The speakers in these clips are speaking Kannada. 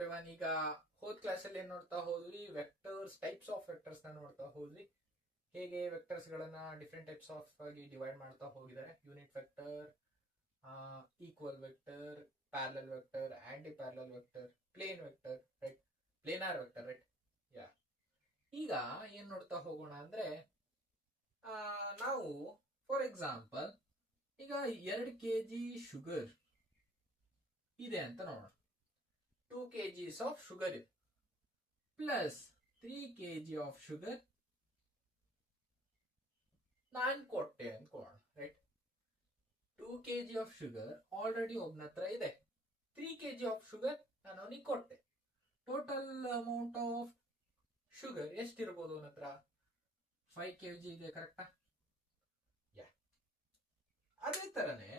ಎವ್ರಿವನ್. ಈಗ ಹೋದ್ ಕ್ಲಾಸ್ ಅಲ್ಲಿ ಏನ್ ನೋಡ್ತಾ ಹೋದ್ವಿ, ವೆಕ್ಟರ್ಸ್, ಟೈಪ್ಸ್ ಆಫ್ ವೆಕ್ಟರ್ಸ್ ನ ನೋಡ್ತಾ ಹೋದ್ವಿ. ಹೇಗೆ ವೆಕ್ಟರ್ಸ್ ಗಳನ್ನ ಡಿಫ್ರೆಂಟ್ ಟೈಪ್ಸ್ ಆಫ್ ಆಗಿ ಡಿವೈಡ್ ಮಾಡ್ತಾ ಹೋಗಿದ್ದಾರೆ. Unit vector, equal vector, parallel vector, anti parallel vector, plane vector, right, planar vector, right. ಯಾ ಈಗ ಏನ್ ನೋಡ್ತಾ ಹೋಗೋಣ ಅಂದ್ರೆ, ನಾವು ಫಾರ್ ಎಕ್ಸಾಂಪಲ್ ಈಗ 2 kg ಶುಗರ್ ಇದೆ ಅಂತ ನೋಡೋಣ. 2 kgs ಆಫ್ ಶುಗರ್ ಇದೆ ಪ್ಲಸ್ 3 kg ಆಫ್ ಶುಗರ್ ನಾನು ಕೊಟ್ಟೆ ಅಂದ್ಕೊಳ್ಳೋಣ, right. 2 kg of sugar already ಒಬ್ಬನ ಹತ್ರ ಇದೆ. 3 kg ಆಫ್ ಶುಗರ್ ನಾನು ಅವನಿಗೆ ಕೊಟ್ಟೆ. ಟೋಟಲ್ ಅಮೌಂಟ್ ಆಫ್ ಶುಗರ್ ಎಷ್ಟಿರ್ಬೋದು ಅವನ ಹತ್ರ? 5 kg ಇದೆ, ಕರೆಕ್ಟಾ? ಅದೇ ತರನೇ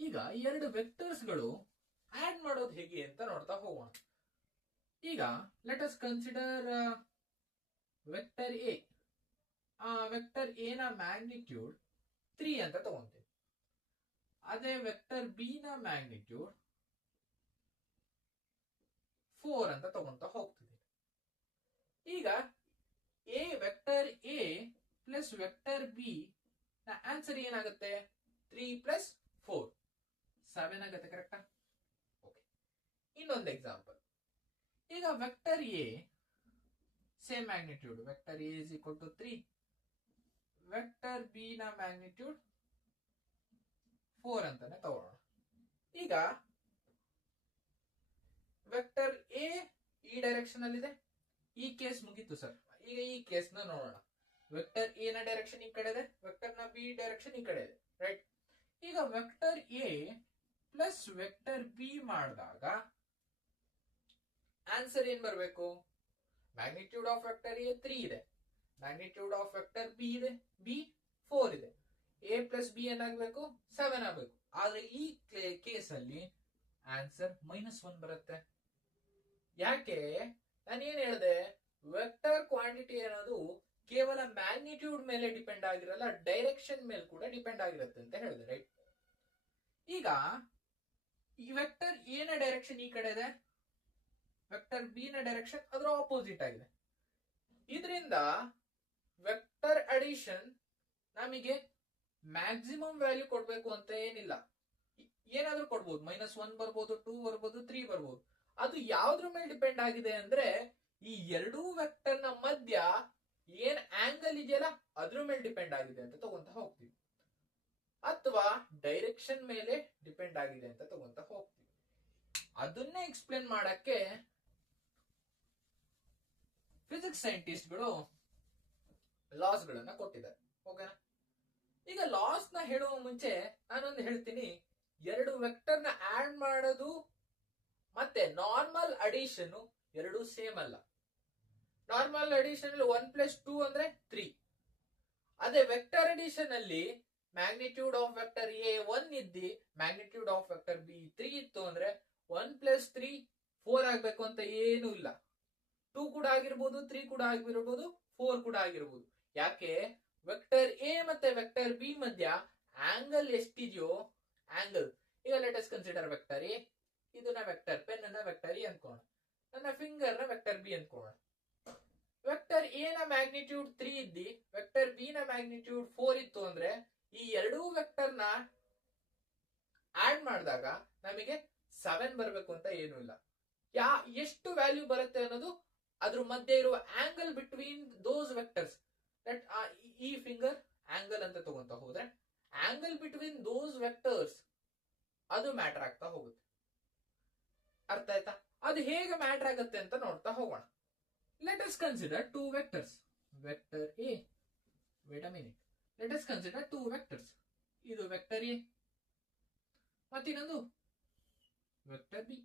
ಈಗ 2 ವೆಕ್ಟರ್ಸ್ಗಳು ಆಡ್ ಮಾಡೋದು ಹೇಗೆ ಅಂತ ನೋಡ್ತಾ ಹೋಗೋಣ. ಈಗ let us consider vector A. Vector A ನ ಮ್ಯಾಗ್ನಿಟ್ಯೂಡ್ 3 ಅಂತ ತಗೊಂತೀವಿ. ಅದೇ ವೆಕ್ಟರ್ ಬಿ ನ ಮ್ಯಾಗ್ನಿಟ್ಯೂಡ್ 4 ಅಂತ ತಗೊಂತ ಹೋಗ್ತಿದೆ. ಈಗ vector A plus vector B ನ ಆನ್ಸರ್ ಏನಾಗುತ್ತೆ? 3 ಪ್ಲಸ್ 4 7 ಆಗುತ್ತೆ, ಕರೆಕ್ಟಾ? ಓಕೆ. ಇನ್ನೊಂದು ಎಕ್ಸಾಂಪಲ್. ಈಗ vector A same magnitude, vector A is equal to 3, vector B ನ ಮ್ಯಾಗ್ನಿಟ್ಯೂಡ್ 4 ಅಂತಾನೆ ತಗೊಳ್ಳೋಣ. ಈಗ ವೆಕ್ಟರ್ ಎ ಈ ಡೈರೆಕ್ಷನ್ ಅಲ್ಲಿ ಇದೆ. ಈ ಕೇಸ್ ಮುಗೀತು ಸರ್. ಈಗ ಈ ಕೇಸ್ ನ ನೋಡೋಣ. ವೆಕ್ಟರ್ ಎ ನ ಡೈರೆಕ್ಷನ್ ಈ ಕಡೆ ಇದೆ, ವೆಕ್ಟರ್ ನ ಬಿ ಡೈರೆಕ್ಷನ್ ಈ ಕಡೆ ಇದೆ, ರೈಟ್. ಈಗ vector A plus vector B ಮಾಡಿದಾಗ ಆನ್ಸರ್ ಏನ್ ಬರಬೇಕು? ಮ್ಯಾಗ್ನಿಟ್ಯೂಡ್ ಆಫ್ ವೆಕ್ಟರ್ ಎ 3 ಇದೆ, ಮ್ಯಾಗ್ನಿಟ್ಯೂಡ್ ಆಫ್ ವೆಕ್ಟರ್ ಬಿ ಇದೆ, ಬಿ 4 ಇದೆ. ಎ ಪ್ಲಸ್ ಬಿ ಏನಾಗಬೇಕು? 7 ಆಗಬೇಕು. ಆದ್ರೆ ಈ ಕೇಸ್ ಅಲ್ಲಿ ಆನ್ಸರ್ -1 ಬರುತ್ತೆ. ಯಾಕೆ? ನಾನೇನ್ ಹೇಳಿದೆ, ವೆಕ್ಟರ್ ಕ್ವಾಂಟಿಟಿ ಅನ್ನೋದು ಕೇವಲ ಮ್ಯಾಗ್ನಿಟ್ಯೂಡ್ ಮೇಲೆ ಡಿಪೆಂಡ್ ಆಗಿರಲ್ಲ, ಡೈರೆಕ್ಷನ್ ಮೇಲೆ ಕೂಡ ಡಿಪೆಂಡ್ ಆಗಿರುತ್ತೆ ಅಂತ ಹೇಳಿದೆ, ರೈಟ್. ಈಗ ಈ ವೆಕ್ಟರ್ ಎ ನ ಡೈರೆಕ್ಷನ್ ಈ ಕಡೆ ಇದೆ, ವೆಕ್ಟರ್ ಬಿ ನ ಡೈರೆಕ್ಷನ್ ಅದರ ಆಪೋಸಿಟ್ ಆಗಿದೆ. ಇದರಿಂದ ವೆಕ್ಟರ್ ಅಡಿಷನ್ ನಮಗೆ ಮ್ಯಾಕ್ಸಿಮಮ್ ವ್ಯಾಲ್ಯೂ ಕೊಡ್ಬೇಕು ಅಂತ ಏನಿಲ್ಲ. ಏನಾದ್ರೂ ಕೊಡ್ಬೋದು, -1 ಬರ್ಬೋದು, 2 ಬರ್ಬೋದು, 3 ಬರ್ಬೋದು. ಅದು ಯಾವ್ದ್ರ ಮೇಲೆ ಡಿಪೆಂಡ್ ಆಗಿದೆ ಅಂದ್ರೆ, ಈ ಎರಡೂ ವೆಕ್ಟರ್ ನ ಮಧ್ಯ ಏನ್ ಆಂಗಲ್ ಇದೆಯಲ್ಲ ಅದ್ರ ಮೇಲೆ ಡಿಪೆಂಡ್ ಆಗಿದೆ ಅಂತ ತಗೊಂತ ಹೋಗ್ತೀವಿ, ಅಥವಾ ಡೈರೆಕ್ಷನ್ ಮೇಲೆ ಡಿಪೆಂಡ್ ಆಗಿದೆ ಅಂತ ತಗೊಂತ ಹೋಗ್ತೀವಿ. ಅದನ್ನೇ ಎಕ್ಸ್ಪ್ಲೇನ್ ಮಾಡಕ್ಕೆ ಫಿಸಿಕ್ಸ್ ಸೈಂಟಿಸ್ಟ್ಗಳು ಲಾಸ್ ಗಳನ್ನ ಕೊಟ್ಟಿದ್ದಾರೆ. ಓಕೆನಾ? ಈಗ ಲಾಸ್ ನ ಹೇಳುವ ಮುಂಚೆ ನಾನೊಂದು ಹೇಳ್ತೀನಿ. 2 ವೆಕ್ಟರ್ ನ ಆಡ್ ಮಾಡೋದು ಮತ್ತೆ ನಾರ್ಮಲ್ ಅಡಿಷನ್ ಎರಡು ಸೇಮ್ ಅಲ್ಲ. ನಾರ್ಮಲ್ ಅಡಿಷನ್ ಅಲ್ಲಿ 1 + 2 ಅಂದ್ರೆ 3. ಅದೇ ವೆಕ್ಟರ್ ಅಡಿಷನ್ ಅಲ್ಲಿ ಮ್ಯಾಗ್ನಿಟ್ಯೂಡ್ ಆಫ್ ವೆಕ್ಟರ್ ಎ 1 ಇದ್ದಿ ಮ್ಯಾಗ್ನಿಟ್ಯೂಡ್ ಆಫ್ ವೆಕ್ಟರ್ ಬಿ 3 ಇತ್ತು ಅಂದ್ರೆ 1 + 3 4 ಆಗ್ಬೇಕು ಅಂತ ಏನು ಇಲ್ಲ. 2 ಕೂಡ ಆಗಿರ್ಬೋದು, 3 ಕೂಡ ಆಗಿರ್ಬೋದು, 4 ಕೂಡ ಆಗಿರ್ಬೋದು. ಯಾಕೆ? ವೆಕ್ಟರ್ ಎ ಮತ್ತೆ ವೆಕ್ಟರ್ ಬಿ ಮಧ್ಯ ಆಂಗಲ್ ಎಷ್ಟಿದೆಯೋ ಆಂಗಲ್. ಈಗ let us consider vector A, ಇದನ್ನ ವೆಕ್ಟರ್ ಪೆನ್ ನ ವೆಕ್ಟರ್ ಎ ಅನ್ಕೋಣ, ನನ್ನ ಫಿಂಗರ್ ನ ವೆಕ್ಟರ್ ಬಿ ಅನ್ಕೋಣ. ವೆಕ್ಟರ್ ಎ ನ ಮ್ಯಾಗ್ನಿಟ್ಯೂಡ್ 3 ಇದ್ದಿ ವೆಕ್ಟರ್ ಬಿ ನ ಮ್ಯಾಗ್ನಿಟ್ಯೂಡ್ 4 ಇತ್ತು ಅಂದ್ರೆ ಈ ಎರಡೂ ವೆಕ್ಟರ್ ನ ಆಡ್ ಮಾಡಿದಾಗ ನಮಗೆ 7 ಬರಬೇಕು ಅಂತ ಏನು ಇಲ್ಲ. ಎಷ್ಟು ವ್ಯಾಲ್ಯೂ ಬರುತ್ತೆ ಅನ್ನೋದು ಅದ್ರ ಮಧ್ಯೆ ಇರುವ ಆಂಗಲ್ ಬಿಟ್ವೀನ್ ದೋಸ್ ವೆಕ್ಟರ್ಸ್. ಈ ಫಿಂಗರ್ ಆಂಗಲ್ ಅಂತ ತಗೊಂತ ಹೋದ್ರೆ ಆಂಗಲ್ ಬಿಟ್ವೀನ್ ದೋಸ್ ವೆಕ್ಟರ್ಸ್ ಅದು ಮ್ಯಾಟರ್ ಆಗ್ತಾ ಹೋಗುತ್ತೆ. ಅರ್ಥ ಆಯ್ತಾ? ಅದು ಹೇಗೆ ಮ್ಯಾಟರ್ ಆಗುತ್ತೆ ಅಂತ ನೋಡ್ತಾ ಹೋಗೋಣ. Let us consider 2 vectors. Vector A, wait a minute, let us consider 2 vectors. ಇದು ವೆಕ್ಟರ್ ಎ ಮತ್ತಿನ್ನೊಂದು ವೆಕ್ಟರ್ ಬಿ.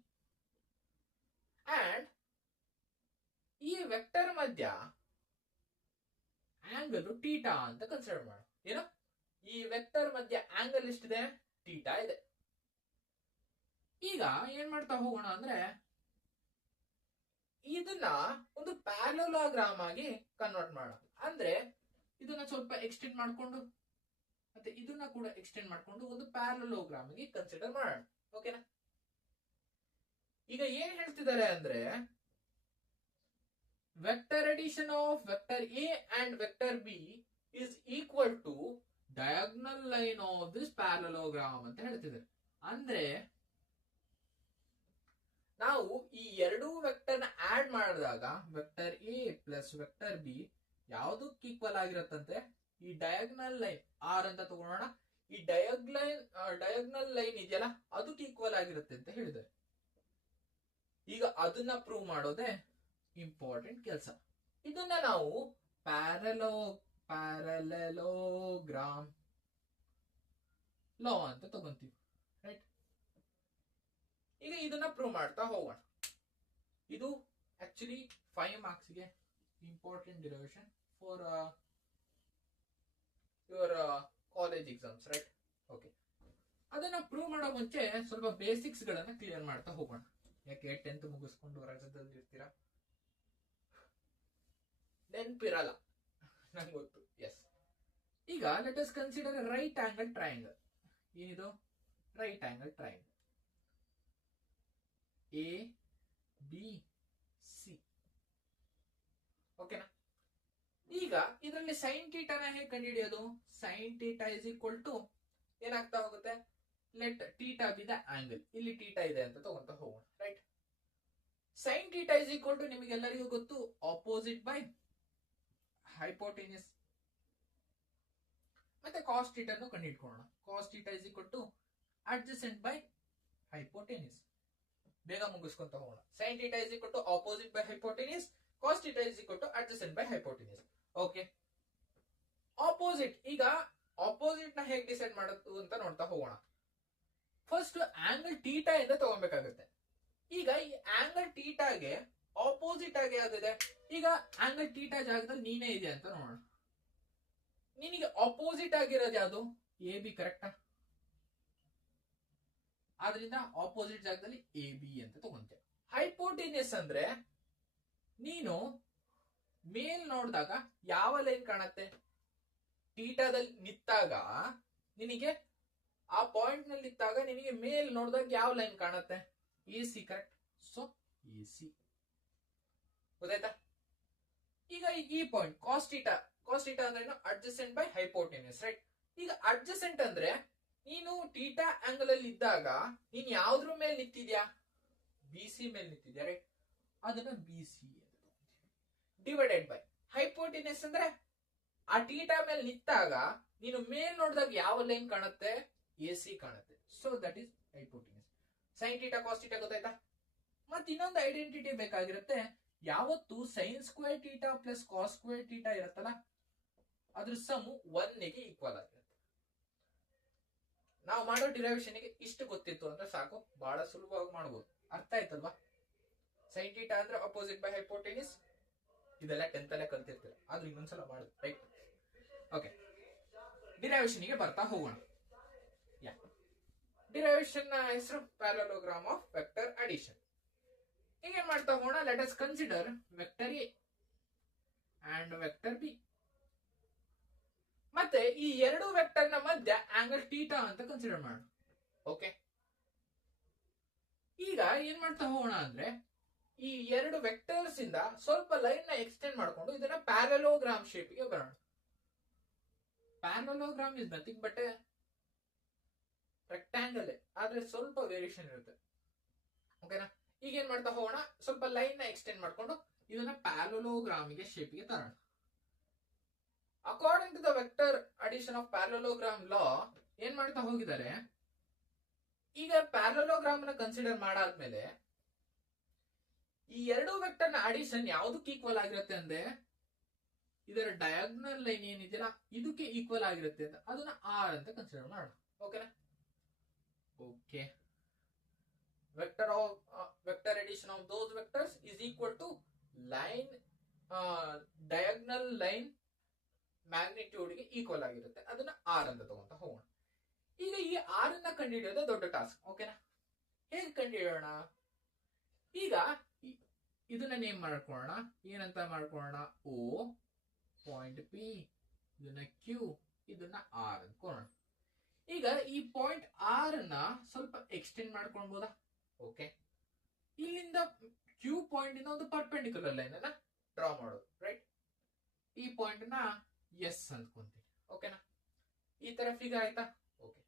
ಅಂಡ್ ಈ ವೆಕ್ಟರ್ ಮಧ್ಯ ಆಂಗಲ್ ಟೀಟಾ ಅಂತ ಕನ್ಸಿಡರ್ ಮಾಡು. ಏನೋ ಈ ವೆಕ್ಟರ್ ಮಧ್ಯ ಆಂಗಲ್ ಎಷ್ಟಿದೆ? ಟೀಟಾ ಇದೆ. ಈಗ ಏನ್ ಮಾಡ್ತಾ ಹೋಗೋಣ ಅಂದ್ರೆ, ಇದನ್ನ ಒಂದು ಪ್ಯಾರಲೋಗ್ರಾಮ್ ಆಗಿ ಕನ್ವರ್ಟ್ ಮಾಡೋಣ. ಅಂದ್ರೆ ಇದನ್ನ ಸ್ವಲ್ಪ ಎಕ್ಸ್ಟೆಂಡ್ ಮಾಡ್ಕೊಂಡು ಮತ್ತೆ ಇದನ್ನ ಕೂಡ ಎಕ್ಸ್ಟೆಂಡ್ ಮಾಡ್ಕೊಂಡು ಒಂದು ಪ್ಯಾರಲೋಗ್ರಾಮ್ ಗೆ ಕನ್ಸಿಡರ್ ಮಾಡೋಣ. ಓಕೆನಾ? ಈಗ ಏನ್ ಹೇಳ್ತಿದ್ದಾರೆ ಅಂದ್ರೆ vector addition of vector A and vector B is equal to diagonal line of this parallelogram ಅಂತ ಹೇಳ್ತಿದ್ದಾರೆ. ಅಂದ್ರೆ ನಾವು ಈ ಎರಡೂ ವೆಕ್ಟರ್ ನ ಆಡ್ ಮಾಡಿದಾಗ vector A plus vector B ಯಾವುದಕ್ಕೆ ಈಕ್ವಲ್ ಆಗಿರತ್ತಂತೆ, ಈ ಡಯಾಗ್ನಲ್ ಲೈನ್ ಆರ್ ಅಂತ ತಗೊಳ್ಳೋಣ, ಈ ಡಯಾಗ್ನಲ್ ಲೈನ್ ಇದೆಯಲ್ಲ ಅದಕ್ಕೆ ಈಕ್ವಲ್ ಆಗಿರುತ್ತೆ ಅಂತ ಹೇಳಿದ್ದಾರೆ. ಈಗ ಅದನ್ನ ಪ್ರೂವ್ ಮಾಡೋದೇ ಇಂಪಾರ್ಟೆಂಟ್ ಕೆಲಸ. ಇದನ್ನ ನಾವು ಪ್ಯಾರಲೋಗ್ರಾಮ್ ಲಾ ಅಂತ ತಗೊಂತೀವಿ, ರೈಟ್? ಈಗ ಇದನ್ನ ಪ್ರೂವ್ ಮಾಡ್ತಾ ಹೋಗೋಣ. ಇದು ಆಕ್ಚುಲಿ 5 marks ಗೆ important derivation for your college exams, right? Okay, ಅದನ್ನ ಪ್ರೂವ್ ಮಾಡೋ ಮುಂಚೆ ಸ್ವಲ್ಪ ಬೇಸಿಕ್ಸ್ ಗಳನ್ನ ಕ್ಲಿಯರ್ ಮಾಡ್ತಾ ಹೋಗೋಣ. ಯಾಕೆ 10th ಮುಗಿಸ್ಕೊಂಡು ರಜದಲ್ಲಿ ಇರ್ತೀರಾ, ನೆನ್ಪಿರಲ್ಲ, ನಂಗೆ ಗೊತ್ತು. ಎಸ್, ಈಗ let us consider right angle triangle. ಏನಿದು right angle triangle A B C, ಓಕೆನಾ? ಈಗ ಇದರಲ್ಲಿ ಸೈನ್ ಥೀಟಾನ ಹೇಗೆ ಕಂಡುಹಿಡಿಯೋದು? Sine theta is equal to ಏನಾಗ್ತಾ ಹೋಗುತ್ತೆ, let theta be the angle. ಇಲ್ಲಿ ಥೀಟಾ ಇದೆ ಅಂತ ತಗೊಂತ ಹೋಗೋಣ, right? Sine theta is equal to ನಿಮಗೆಲ್ಲರಿಗೂ ಗೊತ್ತು, ಆಪೋಸಿಟ್ ಬೈ ಹೈಪೋಟೆನ್ಯೂಸ್. ಮತ್ತೆ ಕಾಸ್ ಥೀಟಾನು ಕಂಡುಹಿಡ್ಕೊಳ್ಳೋಣ. Cos theta is equal to adjacent by hypotenuse. ಬೇಗ ಮುಗಿಸ್ಕೊಂತ ಹೋಗೋಣ. Sine theta is equal to opposite by hypotenuse, cos theta is equal to adjacent by hypotenuse. Okay, opposite. ಈಗ ಆಪೋಸಿಟ್ ನ ಹೇಗೆ ಡಿಸೈಡ್ ಮಾಡೋದು ಅಂತ ನೋಡ್ತಾ ಹೋಗೋಣ. ಫಸ್ಟ್ ಆಂಗಲ್ ಥೀಟಾ ಇಂದ ತಗೊಬೇಕಾಗುತ್ತೆ. ಈಗ ಈ ಆಂಗಲ್ ಥೀಟಾಗೆ ಆಪೋಸಿಟ್ ಆಗಿ ಯಾವ್ದಿದೆ? ಈಗ ಆಂಗಲ್ ಥೀಟಾ ಜಾಗದಲ್ಲಿ ನೀನೇ ಇದೆ ಅಂತ ನೋಡೋಣ. ನಿನಗೆ ಆಪೋಸಿಟ್ ಆಗಿರೋದು ಯಾವುದು? ಎ ಬಿ, ಕರೆಕ್ಟಾ? ಆದ್ರಿಂದ ಆಪೋಸಿಟ್ ಜಾಗದಲ್ಲಿ ಎ ಬಿ ಅಂತ ತಗೊಂತೇವೆ. ಹೈಪೋಟೆನ್ಯೂಸ್ ಅಂದ್ರೆ ನೀನು ಮೇಲ್ ನೋಡಿದಾಗ ಯಾವ ಲೈನ್ ಕಾಣತ್ತೆ? ಥೀಟಾದಲ್ಲಿ ನಿಂತಾಗ ನಿನಗೆ ಆ ಪಾಯಿಂಟ್ ನಲ್ಲಿ ನಿಂತಾಗ ನಿನಗೆ ಮೇಲ್ ನೋಡಿದಾಗ ಯಾವ ಲೈನ್ ಕಾಣತ್ತೆ? A C, correct? So A C, ಗೊತ್ತಾಯ್ತಾ? ಈಗ ಈ ಪಾಯಿಂಟ್ ಕಾಸ್ ಥೀಟಾ ಅಂದ್ರೆ ಅಡ್ಜಸೆಂಟ್ ಬೈ ಹೈಪೋಟೆನ್ಯೂಸ್, ರೈಟ್? ಈಗ ಅಡ್ಜಸೆಂಟ್ ಅಂದ್ರೆ ನೀನು ಥೀಟಾ ಆಂಗಲ್ ಅಲ್ಲಿ ಇದ್ದಾಗ ನೀನ್ ಯಾವ್ದ್ರ ಮೇಲೆ ನಿಂತಿದ್ಯಾ? ಬಿ ಸಿ ಮೇಲೆ ನಿಂತಿದ್ಯಾ, ರೈಟ್? ಅದನ್ನ B C divided by hypotenuse ಅಂದ್ರೆ ಆ ಥೀಟಾ ಮೇಲೆ ನಿಂತಾಗ ನೀನು ಮೇಲ್ ನೋಡಿದಾಗ ಯಾವ ಲೈನ್ ಕಾಣುತ್ತೆ? ಎ ಸಿ ಕಾಣುತ್ತೆ. So that is hypotenuse. Sine theta cos theta ಗೊತ್ತಾಯ್ತಾ? ಮತ್ತೆ ಇನ್ನೊಂದು ಐಡೆಂಟಿಟಿ ಬೇಕಾಗಿರುತ್ತೆ. ಯಾವತ್ತು sine square theta plus cos square theta ಇರುತ್ತಲ್ಲ ಅದ್ರ ಸಮ್ 1 ಗೆ ಈಕ್ವಲ್ ಆಗಿರುತ್ತೆ. ನಾವು ಮಾಡೋ ಡಿರೈವೇಶನ್ ಗೆ ಇಷ್ಟು ಗೊತ್ತಿತ್ತು ಅಂದ್ರೆ ಸಾಕು, ಬಹಳ ಸುಲಭವಾಗಿ ಮಾಡಬಹುದು. ಅರ್ಥ ಆಯ್ತಲ್ವಾ? ಸೈನ್ ಥೀಟಾ ಅಂದ್ರೆ ಅಪೋಸಿಟ್ ಬೈ ಹೈಪೋಟೆನ್ಯೂಸ್. ಇದೆಲ್ಲ 10th ಅಲ್ಲೇ ಕಲ್ತಿರ್ತೀರ, ಆದ್ರೂ ಇನ್ನೊಂದ್ಸಲ ಮಾಡುದು, ರೈಟ್? ಓಕೆ, ಡಿರೈವೇಶನ್ ಗೆ ಬರ್ತಾ ಹೋಗೋಣ. ಡಿರೈವೇಶನ್ ನ ಹೆಸರು ಪ್ಯಾರಲೋಗ್ರಾಮ್ ಆಫ್ ವೆಕ್ಟರ್ ಅಡಿಷನ್. ಈಗ ಏನ್ ಮಾಡ್ತಾ ಹೋಗೋಣ? Let us consider vector A and vector B. ಮತ್ತೆ ಈ ಎರಡು ವೆಕ್ಟರ್ ನ ಮಧ್ಯ ಆಂಗಲ್ ಥೀಟಾ ಅಂತ ಕನ್ಸಿಡರ್ ಮಾಡೋಣ. ಓಕೆ, ಈಗ ಏನ್ ಮಾಡ್ತಾ ಹೋಗೋಣ ಅಂದ್ರೆ ಈ ಎರಡು ವೆಕ್ಟರ್ಸ್ ಇಂದ ಸ್ವಲ್ಪ ಲೈನ್ ನ ಎಕ್ಸ್ಟೆಂಡ್ ಮಾಡ್ಕೊಂಡು ಇದನ್ನ ಪ್ಯಾರಲೋಗ್ರಾಮ್ ಶೇಪ್ ಗೆ ಬರೋಣ. Parallelogram is nothing but rectangle, ಆದ್ರೆ ಸ್ವಲ್ಪ ವೇರಿಯೇಷನ್ ಇರುತ್ತೆ. ಓಕೆನಾ? ಈಗ ಏನ್ ಮಾಡ್ತಾ ಹೋಗೋಣ, ಸ್ವಲ್ಪ ಲೈನ್ ನ ಎಕ್ಸ್ಟೆಂಡ್ ಮಾಡ್ಕೊಂಡು ಇದನ್ನ ಪ್ಯಾರಲೋಗ್ರಾಮ್ ಗೆ ಶೇಪ್ ಗೆ ತರೋಣ. According to the vector addition of parallelogram law ಏನ್ ಮಾಡ್ತಾ ಹೋಗಿದ್ದಾರೆ, ಈಗ ಪ್ಯಾರಲೋಗ್ರಾಮ್ ನ ಕನ್ಸಿಡರ್ ಮಾಡಾದ್ಮೇಲೆ ಈ ಎರಡು ವೆಕ್ಟರ್ ನ ಅಡಿಷನ್ ಯಾವ್ದಕ್ಕೆ ಈಕ್ವಲ್ ಆಗಿರುತ್ತೆ ಅಂದ್ರೆ ಇದರ ಡಯಾಗ್ನಲ್ ಲೈನ್ ಏನಿದೆಯಲ್ಲ ಇದಕ್ಕೆ ಈಕ್ವಲ್ ಆಗಿರುತ್ತೆ ಅಂತ ಅದನ್ನ ಆರ್ ಅಂತ ಕನ್ಸಿಡರ್ ಮಾಡೋಣ. ಓಕೆನಾ? Okay, vector addition of those vectors is equal to line diagonal line magnitude ಗೆ ಈಕ್ವಲ್ ಆಗಿರುತ್ತೆ. ಅದನ್ನ ಆರ್ ಅಂತ ತಗೊಂತ ಹೋಗೋಣ. ಈಗ ಈ ಆರ್ ಅನ್ನ ಕಂಡುಹಿಡಿಯೋದು ದೊಡ್ಡ ಟಾಸ್ಕ್. ಓಕೆನಾ? ಹೇಗೆ ಕಂಡುಹಿಡಿಯೋಣ? ಈಗ ಇದನ್ನ ನೇಮ್ ಮಾಡ್ಕೊಳ್ಳೋಣ. ಏನಂತ ಮಾಡ್ಕೊಳ್ಳೋಣ? ಓ ಪಾಯಿಂಟ್ ಪಿ, ಇದನ್ನ ಕ್ಯೂ, ಇದನ್ನ ಆರ್ ಅನ್ಕೊಳ್ಳೋಣ. ಈಗ ಈ ಪಾಯಿಂಟ್ ಆರ್ ನ ಸ್ವಲ್ಪ ಎಕ್ಸ್ಟೆಂಡ್ ಮಾಡ್ಕೊಳ್ಬೋದಾ? ಓಕೆ, ಇಲ್ಲಿಂದ ಕ್ಯೂ ಪಾಯಿಂಟ್ ಇಂದ ಒಂದು ಪರ್ಪೆಂಡಿಕ್ಯುಲರ್ ಲೈನ್ ಅನ್ನ ಡ್ರಾ ಮಾಡೋದು, ರೈಟ್? ಈ ಪಾಯಿಂಟ್ ನ ಎಸ್ ಅಂದ್ಕೊಂತೀವಿ, ಓಕೆನಾ? ಈ ತರ ಫಿಗರ್ ಆಯ್ತಾ? ಓಕೆ.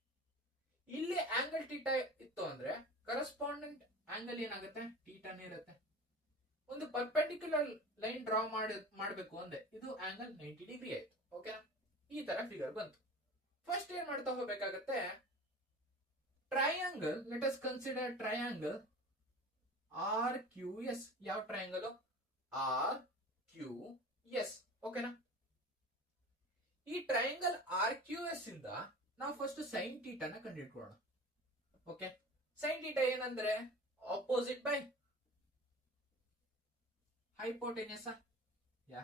ಇಲ್ಲಿ ಆಂಗಲ್ ಟೀಟಾ ಇತ್ತು ಅಂದ್ರೆ ಕರೆಸ್ಪಾಂಡೆಂಟ್ ಆಂಗಲ್ ಏನಾಗುತ್ತೆ? ಟೀಟಾನೇ ಇರುತ್ತೆ. ಒಂದು ಪರ್ಪೆಂಡಿಕ್ಯುಲರ್ ಲೈನ್ ಡ್ರಾ ಮಾಡಬೇಕು ಅಂದ್ರೆ ಇದು ಆಂಗಲ್ 90 ಡಿಗ್ರಿ ಆಯ್ತು, ಓಕೆನಾ? ಈ ತರ ಫಿಗರ್ ಬಂತು. ಫಸ್ಟ್ ಏನ್ ಮಾಡ್ತಾ ಹೋಗ್ಬೇಕಾಗತ್ತೆ? Triangle, let us consider triangle R Q S. ಯಾವ ಟ್ರಯಾಂಗಲ್? ಆರ್ ಕ್ಯೂ ಎಸ್, ಓಕೆನಾ? ಈ ಟ್ರಯಾಂಗಲ್ ಆರ್ ಕ್ಯೂ ಎಸ್ ಇಂದ ನಾವು ಫಸ್ಟ್ ಸೈನ್ ಟೀಟಾನ ಕಂಡುಹಿಡ್ಕೊಳ್ಳೋಣ. ಓಕೆ, ಸೈನ್ ಟೀಟಾ ಏನಂದ್ರೆ ಆಪೋಸಿಟ್ ಬೈ ಹೈಪೋಟೆನ್ಯೂಸ್. ಯಾ,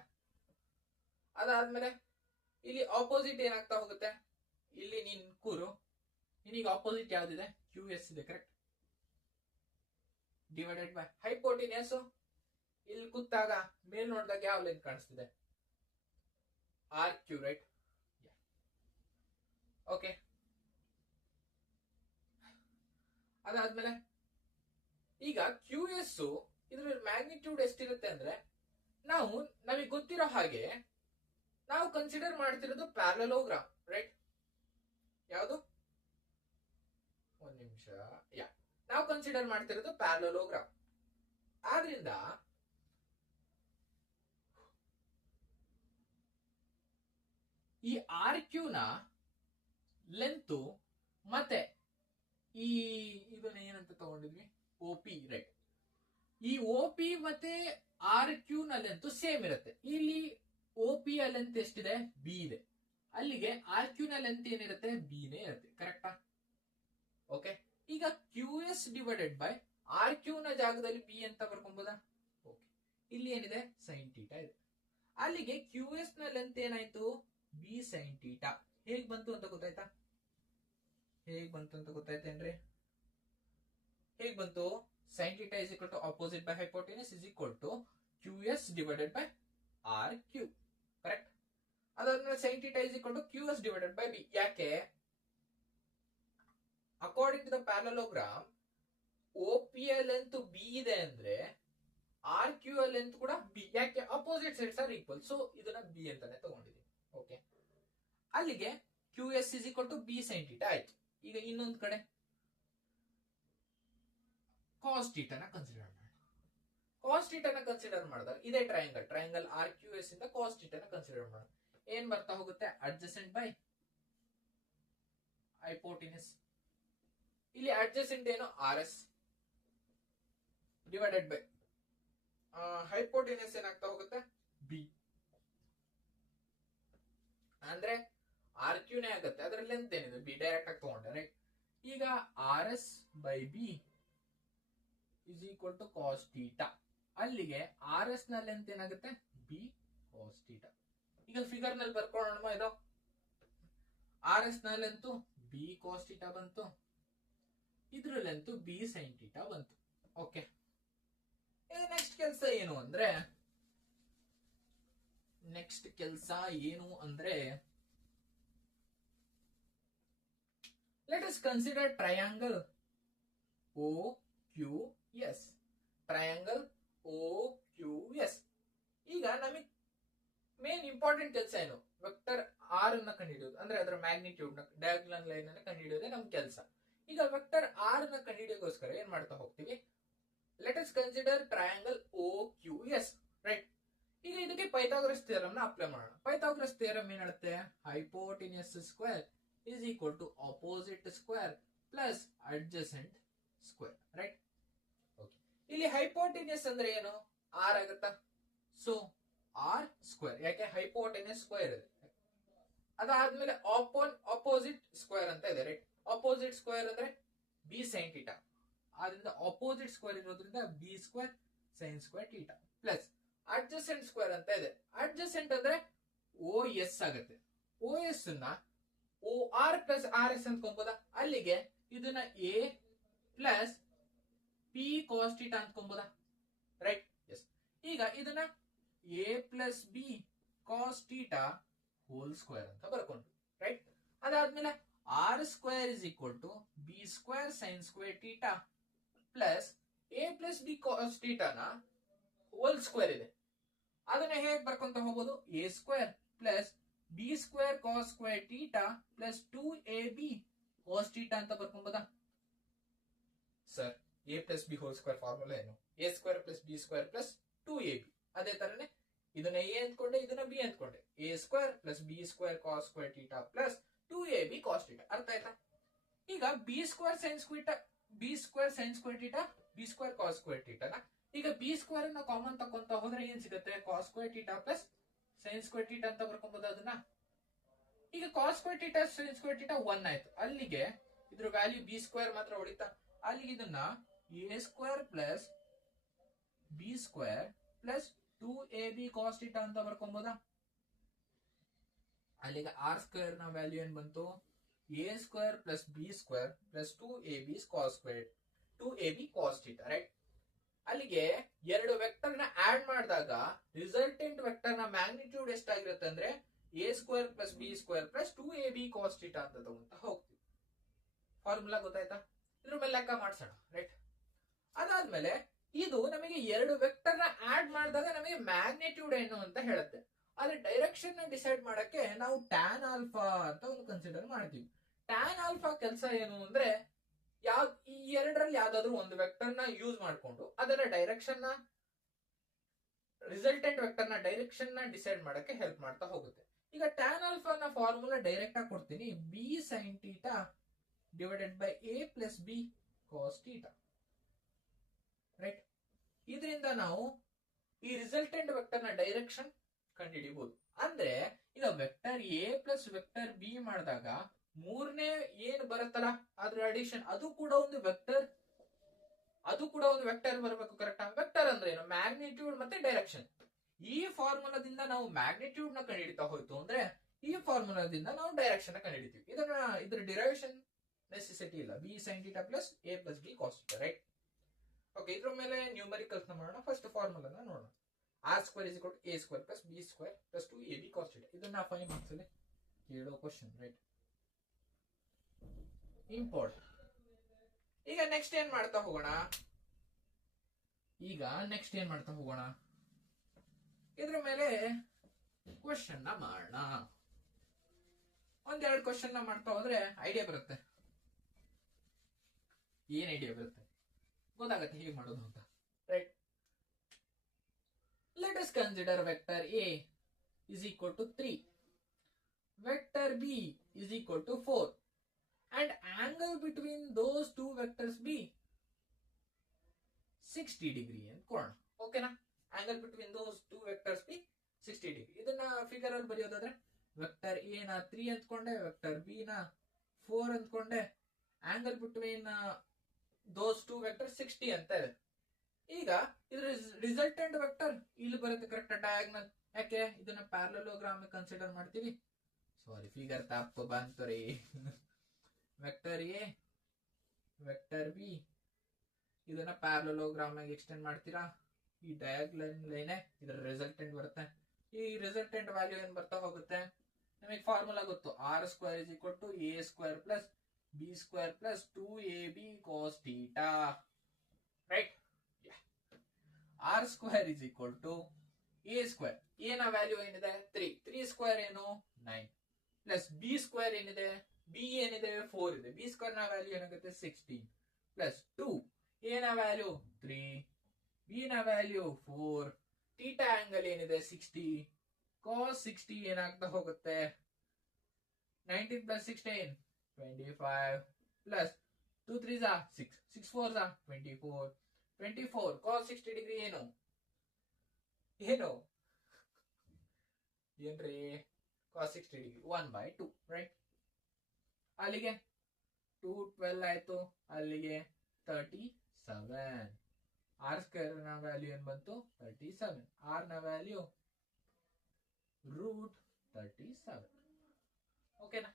ಅದಾದ್ಮೇಲೆ ಇಲ್ಲಿ ಆಪೋಸಿಟ್ ಏನಾಗ್ತಾ ಹೋಗುತ್ತೆ? ಇಲ್ಲಿ ನೀನ್ ಕೂರು, ನಿನಗೆ ಆಪೋಸಿಟ್ ಯಾವ್ದಿದೆ? ಕ್ಯೂ ಎಸ್ ಇದೆ, ಕರೆಕ್ಟ್? Divided by hypotenuse. ಇಲ್ಲಿ ಕೂತಾಗ ಮೇಲ್ ನೋಡಿದಾಗ ಯಾವ ಲೈನ್ ಕಾಣಿಸ್ತಿದೆ? R Q, right? ಓಕೆ. ಅದಾದ್ಮೇಲೆ ಈಗ ಕ್ಯೂ ಎಸ್ ಇದ್ರ ಮ್ಯಾಗ್ನಿಟ್ಯೂಡ್ ಎಷ್ಟಿರುತ್ತೆ ಅಂದ್ರೆ ನಮಗೆ ಗೊತ್ತಿರೋ ಹಾಗೆ ನಾವು ಕನ್ಸಿಡರ್ ಮಾಡ್ತಿರೋದು ಪ್ಯಾರಲೋಗ್ರಾಮ್, ರೈಟ್? ಯಾವುದು? ಒಂದ್ ನಿಮಿಷ. ಯಾ, ನಾವು ಕನ್ಸಿಡರ್ ಮಾಡ್ತಿರೋದು ಪ್ಯಾರಲೋಗ್ರಾಮ್. ಆದ್ರಿಂದ ಈ ಆರ್ ಕ್ಯೂ ನ ಲೆಂತ್ ಮತ್ತೆ ಇದನ್ನ ಏನಂತ ತಗೊಂಡಿದ್ವಿ? ಒ ಪಿ, ರೈಟ್? ಈ ಒ ಪಿ ಮತ್ತೆ ಆರ್ ಕ್ಯೂ ನ ಲೆಂತ್ ಸೇಮ್ ಇರುತ್ತೆ. ಇಲ್ಲಿ ಒ ಪಿ ಯ ಲೆಂತ್ ಎಷ್ಟಿದೆ? ಬಿ ಇದೆ. ಅಲ್ಲಿಗೆ ಆರ್ ಕ್ಯೂ ನ ಲೆಂತ್ ಏನಿರುತ್ತೆ? ಬಿ ನೇ ಇರುತ್ತೆ, ಕರೆಕ್ಟಾ? ಓಕೆ. ಈಗ Q S divided by R Q ನ ಜಾಗದಲ್ಲಿ ಬಿ ಅಂತ ಬರ್ಕೊಂಬೋದಾ? ಓಕೆ. ಇಲ್ಲಿ ಏನಿದೆ? ಸೈನ್ ಟೀಟಾ ಇದೆ. ಅಲ್ಲಿಗೆ ಕ್ಯೂ ಎಸ್ ನ ಲೆಂತ್ ಏನಾಯ್ತು? B sine theta. ಹೇಗ್ ಬಂತು ಅಂತ ಗೊತ್ತಾಯ್ತಾ? ಹೇಗ್ ಬಂತು ಅಂತ ಗೊತ್ತಾಯ್ತೇನ್ರಿ? ಹೇಗ್ ಬಂತು? Sine theta is equal to opposite by hypotenuse is equal to Q S divided by R Q, correct? ಅದಾದ್ಮೇಲೆ sine theta is equal to Q S divided by B. ಯಾಕೆ? According to the parallelogram O P ಯ ಲೆಂತ್ ಬಿ ಇದೆ ಅಂದ್ರೆ ಆರ್ ಕ್ಯೂ ಯ ಲೆಂತ್ ಕೂಡ ಬಿ. ಯಾಕೆ? Opposite sides are equal. So ಇದನ್ನ ಬಿ ಅಂತಾನೆ ತಗೊಂಡಿದ್ದೀವಿ, ಓಕೆ? ಅಲ್ಲಿಗೆ Q S is equal to B sine theta ಆಯ್ತು. ಈಗ ಇನ್ನೊಂದು ಕಡೆ ಕಾಸ್ ಟೀಟಾನ ಕನ್ಸಿಡರ್ ಮಾಡೋಣ. ಕಾಸ್ ಟೀಟಾನ ಕನ್ಸಿಡರ್ ಮಾಡಿದಾಗ ಇದೇ ಟ್ರಯಾಂಗಲ್ ಆರ್ ಕ್ಯೂ ಎಸ್ ಇಂದ ಕಾಸ್ ಟೀಟಾನ ಕನ್ಸಿಡರ್ ಮಾಡೋಣ. ಏನ್ ಬರ್ತಾ ಹೋಗುತ್ತೆ? Adjacent by hypotenuse. ಇಲ್ಲಿ ಅಡ್ಜಸೆಂಟ್ ಏನು? R S divided by hypotenuse ಏನಾಗ್ತಾ ಹೋಗುತ್ತೆ? ಬಿ. ಅಂದ್ರೆ ಆರ್ ಕ್ಯೂ ನೇ ಆಗುತ್ತೆ, ಅದರ ಲೆಂತ್ ಏನಿದೆ? ಬಿ. ಡೈರೆಕ್ಟ್ ಆಗಿ ತಗೊಂಡೆ, ರೈಟ್? ಈಗ R S by B is equal to cos theta. ಅಲ್ಲಿಗೆ ಆರ್ ಎಸ್ ನ ಲೆಂತ್ ಏನಾಗುತ್ತೆ? B cos theta. ಈಗ ಫಿಗರ್ ನಲ್ಲಿ ಬರ್ಕೊಳ್ಳೋಣ. ಇದು ಆರ್ ಎಸ್ ನ ಲೆಂತ್ ಬಿ ಕಾಸ್ ಟೀಟಾ ಬಂತು, ಇದ್ರ ಲೆಂತ್ ಬಿ ಸೈನ್ ಟೀಟಾ ಬಂತು, ಓಕೆ? ನೆಕ್ಸ್ಟ್ ಕೆಲಸ ಏನು ಅಂದ್ರೆ let us consider triangle O Q S. Triangle O Q S. ಈಗ ನಮಗೆ ಮೇನ್ ಇಂಪಾರ್ಟೆಂಟ್ ಕೆಲಸ ಏನು? ವೆಕ್ಟರ್ ಆರ್ ಅನ್ನ ಕಂಡುಹಿಡಿಯೋದು, ಅಂದ್ರೆ ಅದರ ಮ್ಯಾಗ್ನಿಟ್ಯೂಡ್ ಡಯಾಗ್ನಲ್ ಲೈನ್ ಅನ್ನ ಕಂಡುಹಿಡಿಯೋದೇ ನಮ್ ಕೆಲಸ. ಈಗ ವೆಕ್ಟರ್ ಆರ್ ನ ಕಂಡುಹಿಡಿಯೋಗೋಸ್ಕರ ಏನ್ ಮಾಡ್ತಾ ಹೋಗ್ತೀವಿ? Let us consider triangle O Q S, right? ಈಗ ಇದಕ್ಕೆ ಪೈಥಾಗರಸ್ ಥಿಯರಂ ನ ಅಪ್ಲೈ ಮಾಡೋಣ. ಪೈಥಾಗರಸ್ ಥಿಯರಂ ಏನ್ ಹೇಳುತ್ತೆ? Hypotenuse square is equal to opposite square plus adjacent square, right? Okay. ಇಲ್ಲಿ ಹೈಪೋಟೆನ್ಯೂಸ್ ಅಂದ್ರೆ ಏನು? ಆರ್ ಆಗುತ್ತಾ? So R square. ಯಾಕೆ? ಹೈಪೋಟೆನ್ಯೂಸ್ ಸ್ಕ್ವೇರ್ ಇದೆ. ಅದಾದ್ಮೇಲೆ ಅಪೋಸಿಟ್ ಸ್ಕ್ವೇರ್ ಅಂತ ಇದೆ, ರೈಟ್? ಅಪೋಸಿಟ್ ಸ್ಕ್ವೇರ್ ಅಂದ್ರೆ ಬಿ ಸೈನ್ ಟೀಟಾ. ಆದ್ರಿಂದ ಅಪೋಸಿಟ್ ಸ್ಕ್ವೇರ್ ಇರೋದ್ರಿಂದ B square sine square theta plus adjacent square ಅಂತ ಇದೆ. ಅಡ್ಜಸೆಂಟ್ ಅಂದ್ರೆ ಓ ಎಸ್ ಆಗುತ್ತೆ. ಓ ಎಸ್ ನ O R plus R S ಅಂದ್ಕೊಂಬೋದಾ? ಅಲ್ಲಿಗೆ ಇದನ್ನ A plus P cos theta ಅಂದ್ಕೊಂಬೋದಾ? ರೈಟ್? ಎಸ್. ಈಗ ಇದನ್ನ A plus B cos theta whole square ಅಂತ ಬರ್ಕೊಂಡು, ರೈಟ್? ಅದಾದ್ಮೇಲೆ R square is equal to B square sine square theta plus A plus B cos ಥೀಟಾನ ಹೋಲ್ ಸ್ಕ್ವೇರ್ ಇದೆ, ಅದನ್ನ ಹೇಗೆ ಬರ್ಕೊಂತ ಹೋಗ್ಬೋದು, A square plus B square cos square theta plus 2ab cos theta ಅಂತ ಬರ್ಕೊಂಬೋದಾ sir? A plus B whole square formula ಏನು? A square plus B square plus 2ab. ಅದೇ ತರನೇ ಇದನ್ನ ಎ ಅಂದ್ಕೊಂಡೆ, ಇದನ್ನ ಬಿ ಅಂದ್ಕೊಂಡೆ. A square plus B square cos square theta plus 2ab cos theta. ಅರ್ಥ ಆಯ್ತಾ? ಈಗ B square sine square B square sine square theta B square cos square ಥೀಟಾನ ಈಗ ಬಿ ಸ್ಕ್ವೇರ್ ಅನ್ನ ಕಾಮನ್ ತಕೊಂತ ಹೋದ್ರೆ ಏನ್ ಸಿಗುತ್ತೆ, cos square theta plus sine square theta ಅಂತ ಬರ್ಕೊಂಬೋದು ಅದನ್ನ. ಈಗ cos square theta sine square theta 1 ಆಯ್ತು, ಅಲ್ಲಿಗೆ ಇದ್ರ ವ್ಯಾಲ್ಯೂ ಬಿ ಸ್ಕ್ವೇರ್ ಮಾತ್ರ ಉಳಿತಾ. ಅಲ್ಲಿಗೆ ಇದನ್ನ A square plus B square plus 2ab cos theta ಅಂತ ಬರ್ಕೊಂಬೋದಾ? ಅಲ್ಲಿಗೆ ಆರ್ ಸ್ಕ್ವೇರ್ ನ ವ್ಯಾಲ್ಯೂ ಏನ್ ಬಂತು, A square plus B square plus 2ab cos square 2ab cos theta, right? ಅಲ್ಲಿಗೆ ಎರಡು ವೆಕ್ಟರ್ ನ ಆಡ್ ಮಾಡಿದಾಗ ರಿಸಲ್ಟೆಂಟ್ ವೆಕ್ಟರ್ ನ ಮ್ಯಾಗ್ನಿಟ್ಯೂಡ್ ಎಷ್ಟಾಗಿರುತ್ತೆ ಅಂದ್ರೆ A square plus B square plus 2ab cos theta ಅಂತ ತಗೊಂತ ಹೋಗ್ತೀವಿ. ಫಾರ್ಮುಲಾ ಗೊತ್ತಾಯ್ತಾ? ಇದ್ರ ಮೇಲೆ ಲೆಕ್ಕ ಮಾಡ್ಸೋಣ, ರೈಟ್? ಅದಾದ್ಮೇಲೆ ಇದು ನಮಗೆ ಎರಡು ವೆಕ್ಟರ್ ನ ಆಡ್ ಮಾಡಿದಾಗ ನಮಗೆ ಮ್ಯಾಗ್ನಿಟ್ಯೂಡ್ ಏನು ಅಂತ ಹೇಳುತ್ತೆ. ಆದ್ರೆ ಡೈರೆಕ್ಷನ್ ನ ಡಿಸೈಡ್ ಮಾಡಕ್ಕೆ ನಾವು ಟ್ಯಾನ್ ಆಲ್ಫಾ ಅಂತ ಒಂದು ಕನ್ಸಿಡರ್ ಮಾಡ್ತೀವಿ. ಟ್ಯಾನ್ ಆಲ್ಫಾ ಕೆಲಸ ಏನು ಅಂದ್ರೆ ಈ ಎರಡರಲ್ಲಿ ಯಾವ್ದಾದ್ರು ಒಂದು ವೆಕ್ಟರ್ ನ ಯೂಸ್ ಮಾಡ್ಕೊಂಡು ಅದರ ಡೈರೆಕ್ಷನ್ ನ ರಿಸಲ್ಟೆಂಟ್ ವೆಕ್ಟರ್ ನ ಡೈರೆಕ್ಷನ್ ನ ಡಿಸೈಡ್ ಮಾಡಕ್ಕೆ ಹೆಲ್ಪ್ ಮಾಡ್ತಾ ಹೋಗುತ್ತೆ. ಈಗ ಟ್ಯಾನ್ ಆಲ್ಫಾ ನ ಫಾರ್ಮುಲಾ ಡೈರೆಕ್ಟ್ ಆಗಿ ಕೊಡ್ತೀನಿ, B sine theta divided by A plus B cos theta, right? ಇದರಿಂದ ನಾವು ಈ ರಿಸಲ್ಟೆಂಟ್ ವೆಕ್ಟರ್ ನ ಡೈರೆಕ್ಷನ್ ಕಂಡುಹಿಡಿಯಬಹುದು. ಅಂದ್ರೆ ಈಗ vector A plus vector B ಮಾಡಿದಾಗ ಮೂರನೇ ಏನ್ ಬರುತ್ತಲ್ಲ ಅದ್ರ ಅಡಿಷನ್, ಅದು ಕೂಡ ಒಂದು ವೆಕ್ಟರ್ ಬರಬೇಕು, ಕರೆಕ್ಟ್? ವೆಕ್ಟರ್ ಅಂದ್ರೆ ಏನು, ಮ್ಯಾಗ್ನಿಟ್ಯೂಡ್ ಮತ್ತೆ ಡೈರೆಕ್ಷನ್. ಈ ಫಾರ್ಮುಲಾದಿಂದ ನಾವು ಮ್ಯಾಗ್ನಿಟ್ಯೂಡ್ ನ ಕಂಡುಹಿಡಿತಾ ಹೋಯ್ತು ಅಂದ್ರೆ ಈ ಫಾರ್ಮುಲಾದಿಂದ ನಾವು ಡೈರೆಕ್ಷನ್ ನ ಕಂಡುಹಿಡಿತೀವಿ. ಇದ್ರ ಡಿರೈವೇಶನ್ ನೆಸೆಸಿಟಿ ಇಲ್ಲ, B sine theta plus A plus B cos theta, right? Okay, ಇದ್ರ ಮೇಲೆ ನ್ಯೂಮರಿಕಲ್ಸ್ ನ ಮಾಡೋಣ. ಫಸ್ಟ್ ಫಾರ್ಮುಲಾನ ನೋಡೋಣ. R square is equal to A square plus B square plus 2ab cos theta. ಇದನ್ನ 5 ಮಾರ್ಕ್ಸ್ ಅಲ್ಲಿ ಕೇಳೋ ಕ್ವಶನ್, ರೈಟ್? ಇಂಪಾರ್ಟೆಂಟ್. ಈಗ ನೆಕ್ಸ್ಟ್ ಏನ್ ಮಾಡ್ತಾ ಹೋಗೋಣ, ಇದ್ರ ಮೇಲೆ ಕ್ವಶನ್ ನ ಮಾಡೋಣ. ಒಂದೆರಡು ಕ್ವಶನ್ ನ ಮಾಡ್ತಾ ಹೋದ್ರೆ ಐಡಿಯಾ ಬರುತ್ತೆ. ಏನ್ ಐಡಿಯಾ ಬರುತ್ತೆ ಗೊತ್ತಾಗತ್ತೆ ಹೇಗೆ ಮಾಡೋದು ಅಂತ, right? Let us consider vector A is equal to 3, vector b is equal to 4, and angle between those two vectors be 60 degree ಅನ್ಕೋಣ. ಓಕೆನಾ? Angle between those two vectors B 60 degree. ಇದನ್ನ ಫಿಗರ್ ಅಲ್ಲಿ ಬರೆಯೋದಾದ್ರೆ ವೆಕ್ಟರ್ ಎ ನ 3 ಅಂದ್ಕೊಂಡೆ, ವೆಕ್ಟರ್ ಬಿ ನ 4 ಅಂದ್ಕೊಂಡೆ, angle between those two vector 60 ಅಂತ ಇದೆ. ಈಗ ಇದ್ರ ರಿಸಲ್ಟೆಂಟ್ ವೆಕ್ಟರ್ ಇಲ್ಲಿ ಬರುತ್ತೆ, ಕರೆಕ್ಟ್? ಡಯಾಗ್ನಲ್. ಯಾಕೆ? ಇದನ್ನ ಪ್ಯಾರಲೋಗ್ರಾಮ್ ಕನ್ಸಿಡರ್ ಮಾಡ್ತೀವಿ. ಸಾರಿ, ಫಿಗರ್ ತಪ್ಪು ಬಂತು ರೀ. ವೆಕ್ಟರ್ ಎ, ವೆಕ್ಟರ್ ಬಿ, ಇದನ್ನ ಪ್ಯಾರಲೋಗ್ರಾಮ್ ಆಗಿ ಎಕ್ಸ್ಟೆಂಡ್ ಮಾಡ್ತೀರಾ. ಈ ಡಯಾಗ್ನಲ್ ಲೈನ್ ಇದರ ರಿಸಲ್ಟೆಂಟ್ ಬರುತ್ತೆ. ಈ ರಿಸಲ್ಟೆಂಟ್ ವ್ಯಾಲ್ಯೂ ಏನ್ ಬರ್ತಾ ಹೋಗುತ್ತೆ, ನಮಗೆ ಫಾರ್ಮುಲಾ ಗೊತ್ತು, R square is equal to A square plus B square plus 2ab cos theta, right? R square is equal to A square, A ನ ವ್ಯಾಲ್ಯೂ ಏನಿದೆ 3, 3 ಸ್ಕ್ವೇರ್ ಏನು 9, ಪ್ಲಸ್ ಬಿ ಸ್ಕ್ವೇರ್ ಏನಿದೆ, ಬಿ ಏನಿದೆ 4 ಇದೆ, ಬಿ ಸ್ಕ್ವೇರ್ ನ ವ್ಯಾಲ್ಯೂ ಏನಾಗುತ್ತೆ 16, ಪ್ಲಸ್ 2, ಎ ನ ವ್ಯಾಲ್ಯೂ 3, ಬಿ ನ ವ್ಯಾಲ್ಯೂ 4, ಥೀಟಾ ಆಂಗಲ್ ಏನಿದೆ 60, ಕಾಸ್ 60 ಏನಾಗ್ತಾ ಹೋಗುತ್ತೆ 19 plus 16 25, plus 2 3s are 6, 6 4s are 24, 24 cos 60 degree ಏನು ಏನ್ರಿ cos 60 ಡಿಗ್ರಿ 1/2, ರೈಟ್? ಅಲ್ಲಿಗೆ 2 12 ಆಯ್ತು, ಅಲ್ಲಿಗೆ 37. ಆರ್ ಸ್ಕ್ವೇರ್ ನ ವ್ಯಾಲ್ಯೂ ಏನ್ ಬಂತು 37, ಆರ್ ನ ವ್ಯಾಲ್ಯೂ √37. ಓಕೆನಾ?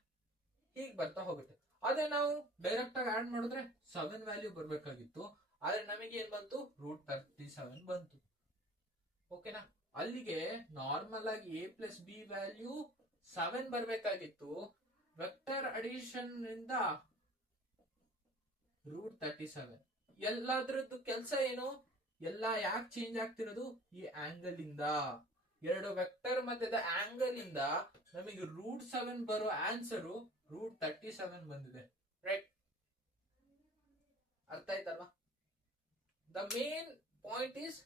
ಹೀಗೆ ಬರ್ತಾ ಹೋಗುತ್ತೆ. ಅದೇ ನಾವು ಡೈರೆಕ್ಟ್ ಆಗಿ ಆಡ್ ಮಾಡಿದ್ರೆ 7 ವ್ಯಾಲ್ಯೂ ಬರ್ಬೇಕಾಗಿತ್ತು, ಆದ್ರೆ ನಮಗೆ ಏನ್ ಬಂತು √37 ಬಂತು. ಓಕೆನಾ? ಅಲ್ಲಿಗೆ ನಾರ್ಮಲ್ ಆಗಿ ಎ ಪ್ಲಸ್ ಬಿ ವ್ಯಾಲ್ಯೂ 7 ಬರ್ಬೇಕಾಗಿತ್ತು, ವೆಕ್ಟರ್ ಅಡಿಷನ್ ಇಂದ √37 ಎಲ್ಲದ್ರದ್ದು ಕೆಲಸ ಏನು, ಎಲ್ಲ ಯಾಕೆ ಚೇಂಜ್ ಆಗ್ತಿರೋದು, ಈ ಆಂಗಲ್ ಇಂದ. ಎರಡು ವೆಕ್ಟರ್ ಮಧ್ಯದ ಆಂಗಲ್ ಇಂದ ನಮಗೆ √7 ಬರೋ ಆನ್ಸರ್ √37 ಬಂದಿದೆ. ರೈಟ್, ಅರ್ಥ ಆಯ್ತಲ್ವಾ? ದ ಮೇನ್ ಪಾಯಿಂಟ್ ಇಸ್,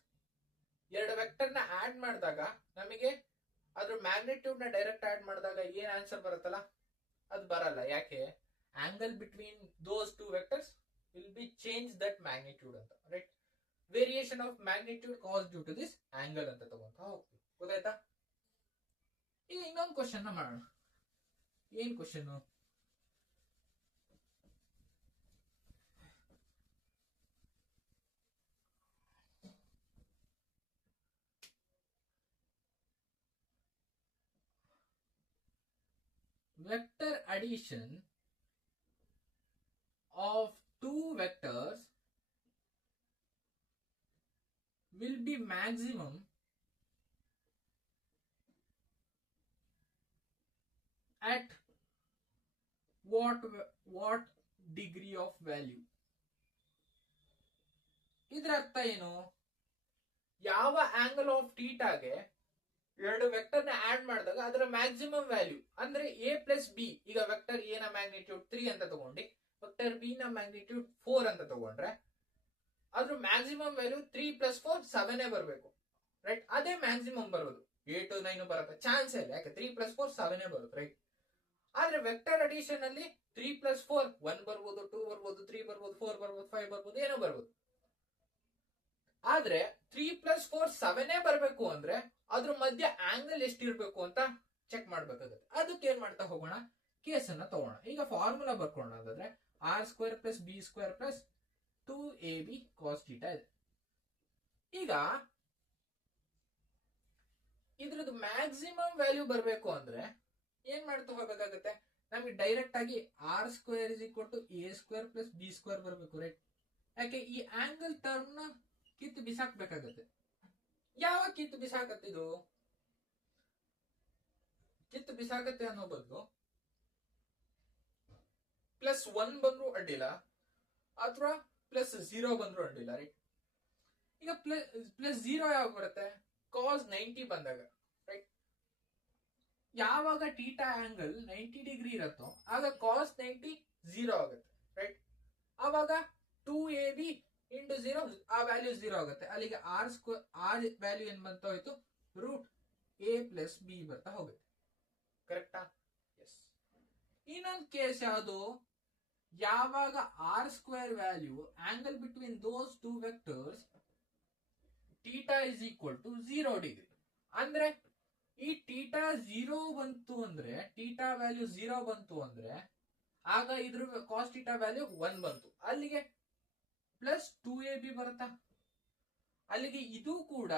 ಎರಡು ವೆಕ್ಟರ್ ನ ಆಡ್ ಮಾಡಿದಾಗ ನಮಗೆ ಅದ್ರ ಮ್ಯಾಗ್ನಿಟ್ಯೂಡ್ ನ ಡೈರೆಕ್ಟ್ ಆಡ್ ಮಾಡಿದಾಗ ಏನ್ ಆನ್ಸರ್ ಬರುತ್ತಲ್ಲ ಅದು ಬರಲ್ಲ. ಯಾಕೆ? Angle between those two vectors will be change that magnitude ಅಂತ. Right, variation of magnitude cos due to this angle ಅಂತ ತಗೊಂತ ಹೋಗ್ತೀವಿ. ಗೊತ್ತಾಯ್ತಾ? ಈಗ ಇನ್ನೊಂದು ಕ್ವಶನ್ ಮಾಡೋಣ. ಏನ್ question? Vector addition of two vectors will be maximum at what degree of value? ಇದರ ಅರ್ಥ ಏನು? ಯಾವ ಆಂಗಲ್ ಆಫ್ ಥೀಟಾಗೆ ಎರಡು ವೆಕ್ಟರ್ ನ ಆಡ್ ಮಾಡಿದಾಗ ಅದರ ಮ್ಯಾಕ್ಸಿಮಮ್ ವ್ಯಾಲ್ಯೂ ಅಂದ್ರೆ a ಪ್ಲಸ್ ಬಿ. ಈಗ ವೆಕ್ಟರ್ ಎ ನ ಮ್ಯಾಗ್ನಿಟ್ಯೂಡ್ 3 ಅಂತ ತಗೊಂಡು ವೆಕ್ಟರ್ ಬಿ ನ ಮ್ಯಾಗ್ನಿಟ್ಯೂಡ್ 4 ಅಂತ ತಗೊಂಡ್ರೆ ಅದ್ರ ಮ್ಯಾಕ್ಸಿಮಮ್ ವ್ಯಾಲ್ಯೂ 3 + 4 7 ಬರಬೇಕು. ರೈಟ್, ಅದೇ ಮ್ಯಾಕ್ಸಿಮಮ್ ಬರೋದು. 8 9 ಬರುತ್ತೆ ಚಾನ್ಸ್ ಇಲ್ಲ. ಯಾಕೆ? 3 + 4 7 ಬರುತ್ತೆ. ರೈಟ್, ಆದ್ರೆ ವೆಕ್ಟರ್ ಅಡಿಷನ್ ಅಲ್ಲಿ 3 + 4 1 ಬರ್ಬೋದು, 2 ಬರ್ಬೋದು, 3 ಬರ್ಬೋದು, 4 ಬರ್ಬೋದು, 5 ಬರ್ಬೋದು, ಏನೋ ಬರ್ಬೋದು. ಆದ್ರೆ 3 + 4 7 ಬರಬೇಕು ಅಂದ್ರೆ ಅದ್ರ ಮಧ್ಯ ಆಂಗಲ್ ಎಷ್ಟಿರ್ಬೇಕು ಅಂತ ಚೆಕ್ ಮಾಡ್ಬೇಕಾಗುತ್ತೆ. ಅದಕ್ಕೆ ಏನ್ ಮಾಡ್ತಾ ಹೋಗೋಣ, ಕೇಸ್ ಅನ್ನ ತಗೋಣ. ಈಗ formula ಬರ್ಕೊಂಡ್ರೆ r² + b² + 2ab cos θ ಇದೆ. ಈಗ ಇದ್ರದ್ದು ಮ್ಯಾಕ್ಸಿಮಮ್ ವ್ಯಾಲ್ಯೂ ಬರಬೇಕು ಅಂದ್ರೆ ಏನ್ ಮಾಡ್ತಾ ಹೋಗ್ಬೇಕಾಗತ್ತೆ, ನಮ್ಗೆ ಡೈರೆಕ್ಟ್ ಆಗಿ r² = a² + b² ಬರಬೇಕು. ರೈಟ್, ಯಾಕೆ? ಈ ಆಂಗಲ್ ಟರ್ಮ್ ನ ಕಿತ್ತು ಬಿಸಾಕ್ಬೇಕಾಗತ್ತೆ. ಯಾವಾಗ ಕಿತ್ತು ಬಿಸಾಕತ್ತಿದು? ಕಿತ್ತು ಬಿಸಾಕತ್ತೆ ಅನ್ನೋ ಬದಲು +1 ಬಂದ್ರು ಅಡ್ಡಿಲ್ಲ, ಅಥವಾ +0 ಬಂದ್ರು ಅಡ್ಡಿಲ್ಲ. ರೈಟ್, ಈಗ +0 ಯಾವಾಗ ಬರುತ್ತೆ? cos 90 ಬಂದಾಗ. ರೈಟ್, ಯಾವಾಗ ಥೀಟಾ ಆಂಗಲ್ 90 ಡಿಗ್ರಿ ಇರುತ್ತೋ ಆಗ cos 90 0 ಆಗುತ್ತೆ. ರೈಟ್, ಆವಾಗ 2ab × 0 ಆ ವ್ಯಾಲ್ಯೂ 0 ಆಗುತ್ತೆ. ಅಲ್ಲಿಗೆ r ವ್ಯಾಲ್ಯೂ ಏನ್ ಬಂತ ಹೋಯ್ತು, √a + b ಬರ್ತಾ ಹೋಗುತ್ತೆ. ಕರೆಕ್ಟಾ? ಎಸ್. ಇನ್ನೊಂದು ಕೇಸ್ ಯಾವುದು? ಯಾವಾಗ r² value angle between those two vectors theta = 0 degree. ಅಂದ್ರೆ ಈ ಥೀಟಾ 0 ಬಂತು ಅಂದ್ರೆ, ಥೀಟಾ ವ್ಯಾಲ್ಯೂ 0 ಬಂತು ಅಂದ್ರೆ ಆಗ ಇದ್ರ cos θ ವ್ಯಾಲ್ಯೂ 1 ಬಂತು. ಅಲ್ಲಿಗೆ +2ab ಬರುತ್ತಾ? ಅಲ್ಲಿಗೆ ಇದು ಕೂಡ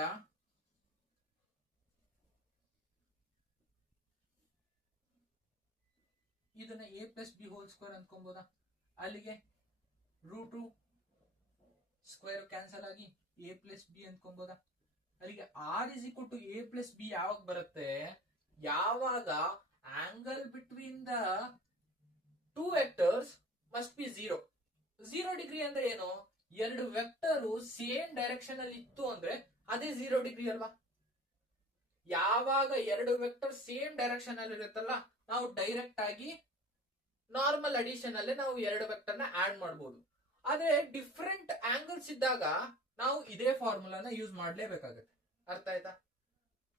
ಇದನ್ನ a+b² ಅಂದ್ಕೊಂಬೋದಾ? ಅಲ್ಲಿಗೆ √2 ಸ್ಕ್ವೇರ್ ಕ್ಯಾನ್ಸಲ್ ಆಗಿ a+b ಅಂದ್ಕೊಂಬೋದಾ? ಅಲ್ಲಿಗೆ r = a+b ಯಾವಾಗ ಬರುತ್ತೆ? ಯಾವಾಗ angle between the two vectors must be 0 degree. ಅಂದ್ರೆ ಏನು? ಎರಡು ವೆಕ್ಟರ್ ಸೇಮ್ ಡೈರೆಕ್ಷನ್ ಅಲ್ಲಿ ಇತ್ತು ಅಂದ್ರೆ ಅದೇ 0 ಡಿಗ್ರಿ ಅಲ್ವಾ? ಯಾವಾಗ ಎರಡು ವೆಕ್ಟರ್ ಸೇಮ್ ಡೈರೆಕ್ಷನ್ ಅಲ್ಲಿ ಇರುತ್ತಲ್ಲ, ನಾವು ಡೈರೆಕ್ಟ್ ಆಗಿ ನಾರ್ಮಲ್ ಅಡಿಷನ್ ಅಲ್ಲೇ ನಾವು ಎರಡು ವೆಕ್ಟರ್ ನ ಆಡ್ ಮಾಡಬಹುದು. ಆದ್ರೆ ಡಿಫರೆಂಟ್ ಆಂಗಲ್ಸ್ ಇದ್ದಾಗ ನಾವು ಇದೇ ಫಾರ್ಮುಲಾನ ಯೂಸ್ ಮಾಡಲೇಬೇಕಾಗುತ್ತೆ. ಅರ್ಥ ಆಯ್ತಾ?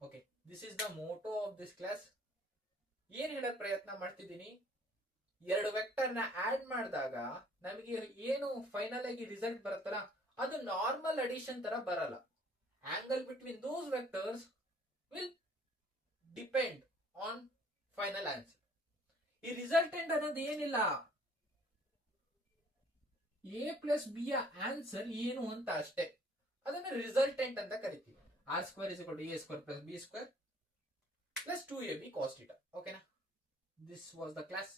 Okay, this is the motto of this class. ಏನ್ ಹೇಳಕ್ ಪ್ರಯತ್ನ ಮಾಡ್ತಿದ್ದೀನಿ, ಎರಡು ವೆಕ್ಟರ್ ನ ಆಡ್ ಮಾಡಿದಾಗ ನಮಗೆ ಏನು ಫೈನಲ್ ಆಗಿ ರಿಸಲ್ಟ್ ಬರುತ್ತಲ್ಲ ಅದು ನಾರ್ಮಲ್ ಅಡಿಷನ್ ತರ ಬರಲ್ಲ. Angle between those vectors will depend on final answer. ಈ ರಿಸಲ್ಟೆಂಟ್ ಅನ್ನೋದು ಏನಿಲ್ಲ, a+b ಯ ಆನ್ಸರ್ ಏನು ಅಂತ ಅಷ್ಟೇ. ಅದನ್ನ ರಿಸಲ್ಟೆಂಟ್ ಅಂತ ಕರಿತೀವಿ. r² = a² + b² + 2ab cos θ. ಓಕೆನಾ? This was the class.